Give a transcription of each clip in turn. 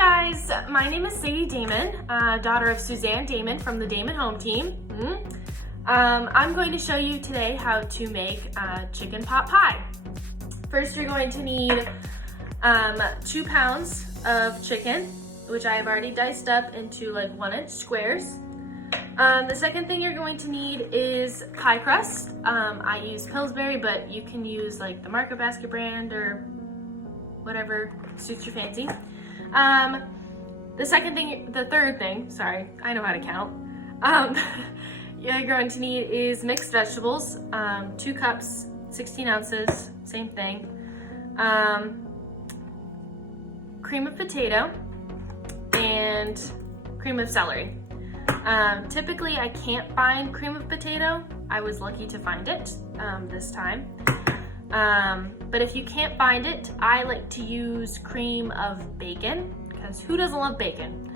guys, my name is Sadie Damon, daughter of Suzanne Damon from the Damon Home Team. I'm going to show you today how to make chicken pot pie. First, you're going to need 2 pounds of chicken, which I have already diced up into like 1-inch squares. The second thing you're going to need is pie crust. I use Pillsbury, but you can use like the Market Basket brand or whatever suits your fancy. The third thing, sorry, I know how to count. You're going to need is mixed vegetables, 2 cups, 16 ounces, same thing. Cream of potato and cream of celery. Typically I can't find cream of potato. I was lucky to find it this time. But if you can't find it, I like to use cream of bacon, because who doesn't love bacon?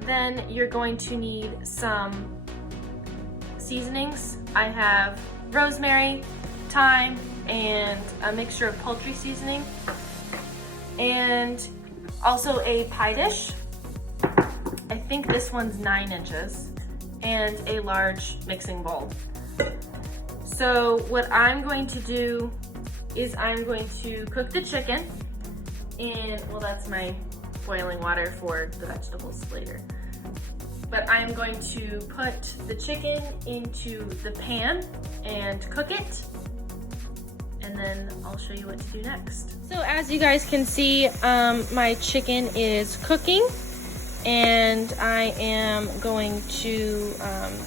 Then you're going to need some seasonings. I have rosemary, thyme, and a mixture of poultry seasoning, and also a pie dish. I think this one's 9 inches, and a large mixing bowl. So what I'm going to do is I'm going to cook the chicken in, well, that's my boiling water for the vegetables later. But I'm going to put the chicken into the pan and cook it, and then I'll show you what to do next. So as you guys can see, my chicken is cooking, and I am going to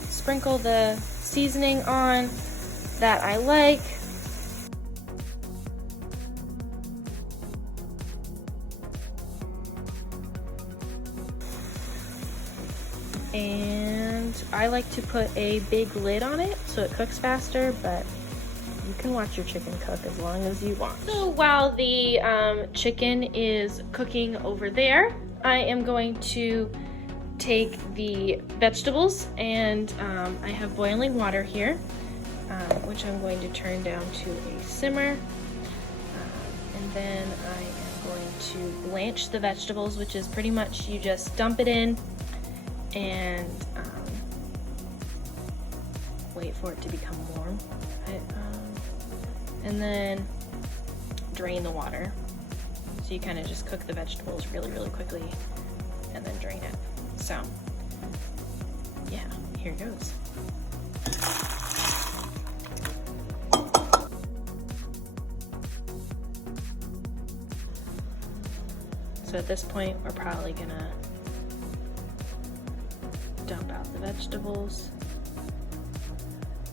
sprinkle the seasoning on that I like. And I like to put a big lid on it so it cooks faster, but you can watch your chicken cook as long as you want. So while the chicken is cooking over there, I am going to take the vegetables, and I have boiling water here, which I'm going to turn down to a simmer. And then I am going to blanch the vegetables, which is pretty much you just dump it in and wait for it to become warm. And then drain the water. So you kind of just cook the vegetables really, really quickly and then drain it. So, yeah, here goes. So at this point, we're probably gonna dump out the vegetables,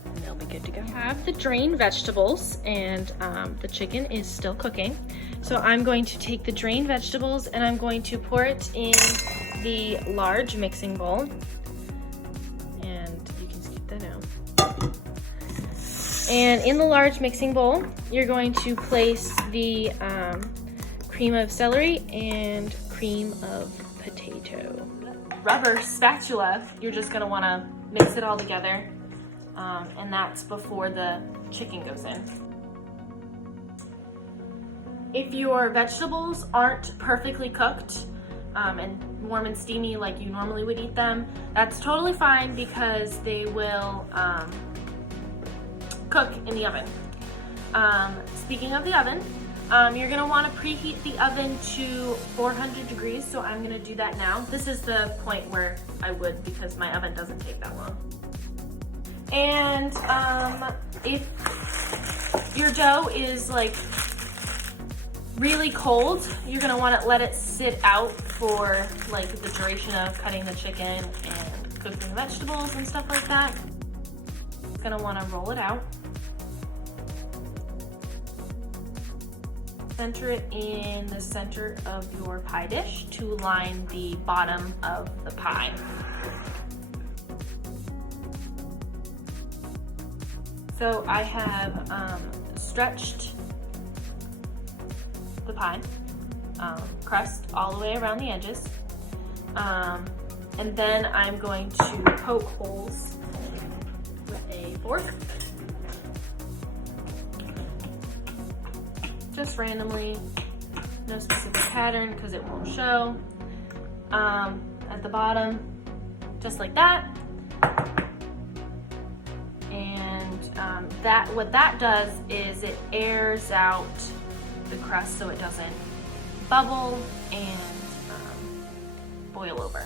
and they'll be good to go. I have the drained vegetables, and the chicken is still cooking. So I'm going to take the drained vegetables and I'm going to pour it in the large mixing bowl. And you can scoop that out. And in the large mixing bowl, you're going to place the cream of celery and cream of potato. Rubber spatula, you're just gonna wanna mix it all together, and that's before the chicken goes in. If your vegetables aren't perfectly cooked and warm and steamy like you normally would eat them, that's totally fine, because they will cook in the oven. Speaking of the oven, you're gonna wanna preheat the oven to 400 degrees, so I'm gonna do that now. This is the point where I would, because my oven doesn't take that long. And if your dough is like really cold, you're gonna wanna let it sit out for like the duration of cutting the chicken and cooking the vegetables and stuff like that. You're gonna wanna roll it out. Center it in the center of your pie dish to line the bottom of the pie. So I have stretched the pie crust all the way around the edges, and then I'm going to poke holes with a fork. Just randomly, no specific pattern because it won't show. At the bottom, just like that. And what that does is it airs out the crust so it doesn't bubble and boil over.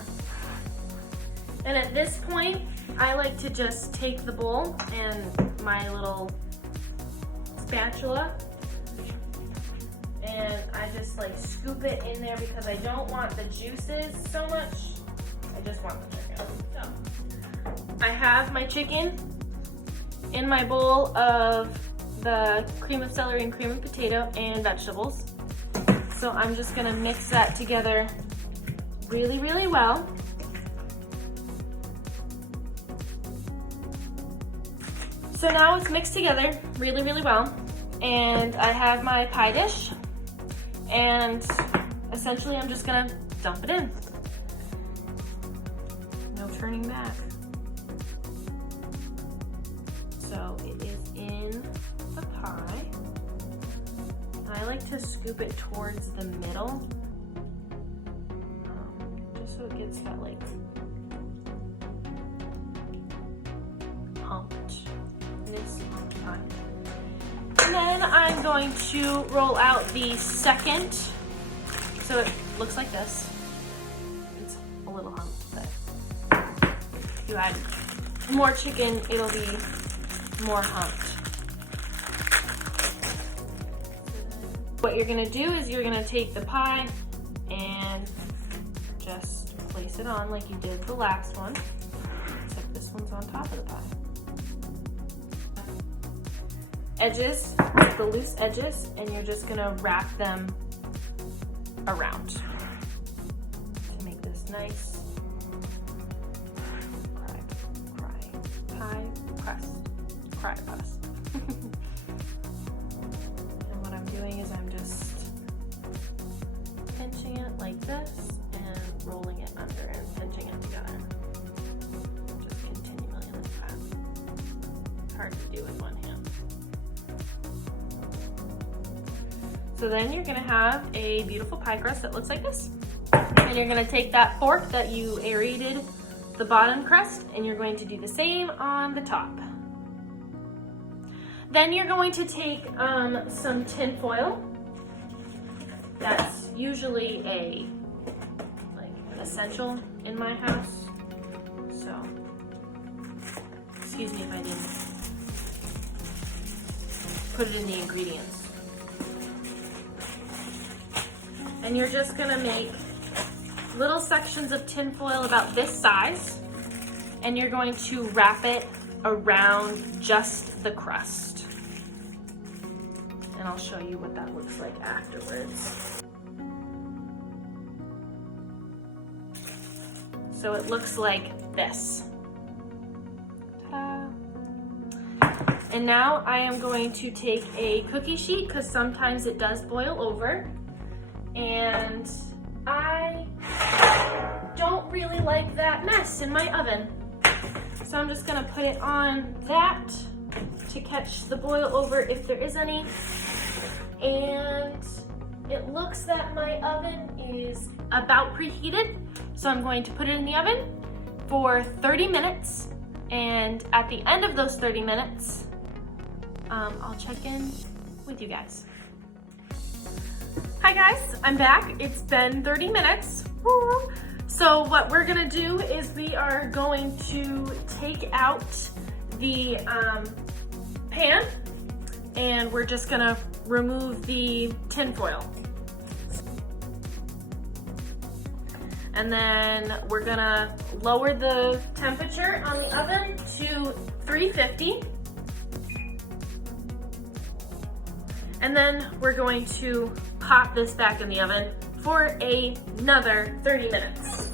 And at this point, I like to just take the bowl and my little spatula, and I just like scoop it in there because I don't want the juices so much. I just want the chicken. So I have my chicken in my bowl of the cream of celery and cream of potato and vegetables. So I'm just gonna mix that together really, really well. So now it's mixed together really, really well. And I have my pie dish. And essentially I'm just gonna dump it in. No turning back. So it is in the pie. I like to scoop it towards the middle, just so it gets that like pumpedness on the pie. And then I'm going to roll out the second, so it looks like this. It's a little hump, but if you add more chicken, it'll be more humped. What you're gonna do is you're gonna take the pie and just place it on like you did the last one, except this one's on top of the pie. Edges, the loose edges, and you're just gonna wrap them around to make this nice pie crust. And what I'm doing is I'm just pinching it like this and rolling it under and pinching it together. Just continually like that. It's hard to do with one hand. So then you're gonna have a beautiful pie crust that looks like this. And you're gonna take that fork that you aerated the bottom crust and you're going to do the same on the top. Then you're going to take some tin foil. That's usually an essential in my house. So, excuse me if I didn't put it in the ingredients. And you're just gonna make little sections of tin foil about this size, and you're going to wrap it around just the crust. And I'll show you what that looks like afterwards. So it looks like this. Ta-da. And now I am going to take a cookie sheet because sometimes it does boil over. And I don't really like that mess in my oven. So I'm just gonna put it on that to catch the boil over if there is any. And it looks that my oven is about preheated. So I'm going to put it in the oven for 30 minutes. And at the end of those 30 minutes, I'll check in with you guys. Hi guys, I'm back. It's been 30 minutes. Woo. So what we're gonna do is we are going to take out the pan and we're just gonna remove the tin foil. And then we're gonna lower the temperature on the oven to 350. And then we're going to pop this back in the oven for another 30 minutes.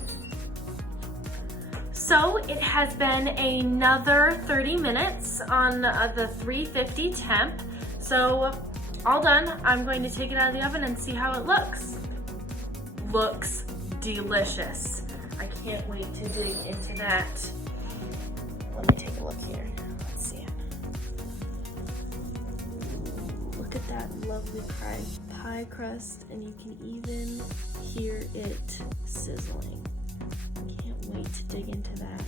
So it has been another 30 minutes on the 350 temp. So all done. I'm going to take it out of the oven and see how it looks. Looks delicious. I can't wait to dig into that. Let me take a look here. Let's see it. Look at that lovely pie pie crust, and you can even hear it sizzling. Can't wait to dig into that.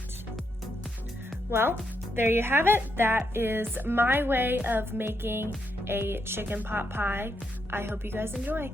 Well, there you have it. That is my way of making a chicken pot pie. I hope you guys enjoy.